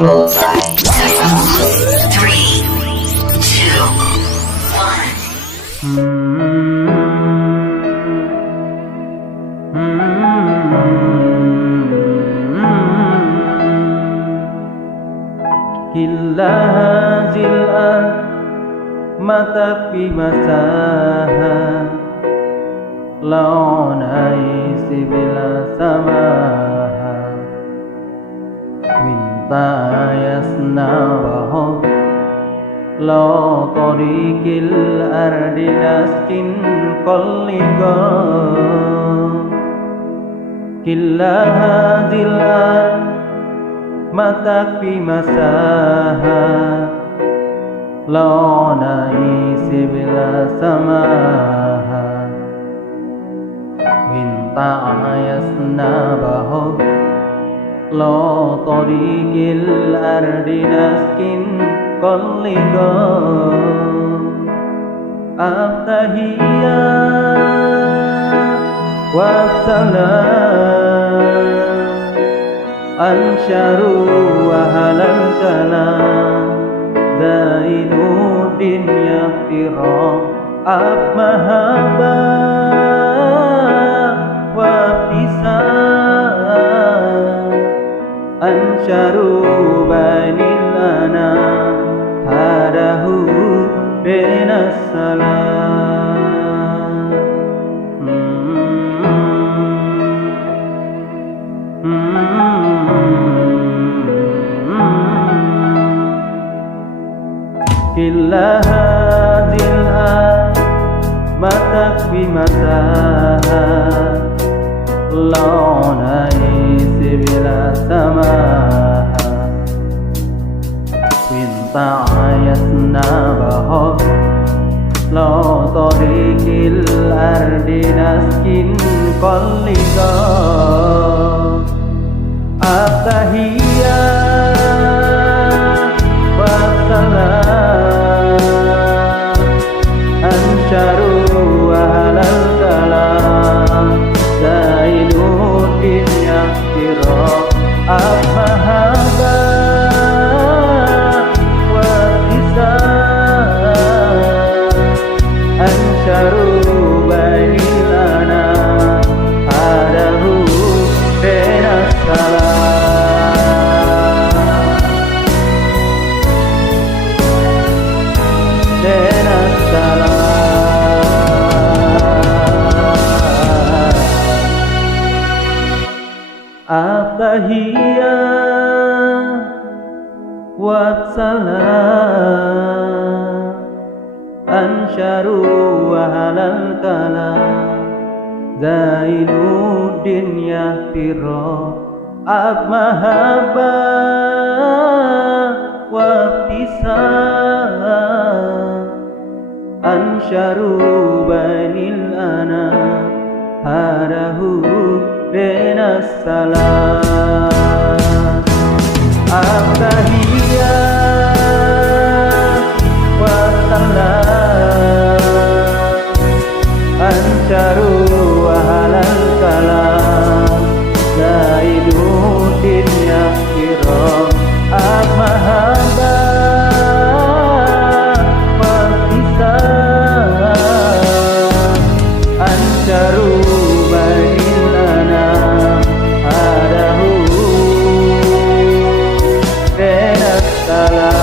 Roll time. 3, 2, 1. Killah zil'an mata fi masaha launai sibila samaha minta yasna baho lo torikil ardi naskin kolligo killah zil'an mata fi masaha launai sibila samaha minta ayasna baho lo torikil ardi naskin kolligo aftahiyya wafsalam ansharu wahalan kalam Zainuddin yaftiro abmahaba waftisam ansharu banilana hadahu benas salam Killah zil'an matak fi masaha launai sibila samaha minta ayasna baho lo torikil ardi naskin kolligo aftahiyya wassalam ansharu wahalal kalam Zainuddin yaftiro abmahaba waftisam ansharu banilana hadahu benas salam benas salam aftahiyya wassalam ansharu wahalal kalam Zainuddin yaftiro abmahaba waftisam ansharu banil ana hadahu benas salam aftahiyya wassalam ansharu wahalal kalam Zainuddin yaftiro abmahaba waftisam ansharu banilana hadahu benas salam